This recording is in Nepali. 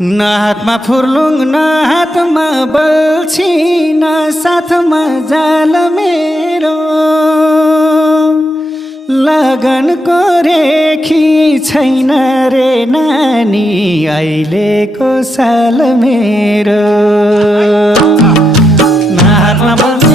न हातमा फुर्लुङ न हातमा बल्छी न साथमा जाल मेरो लगनको रेखी छैन रे नानी अहिलेको साल मेरो न हातमा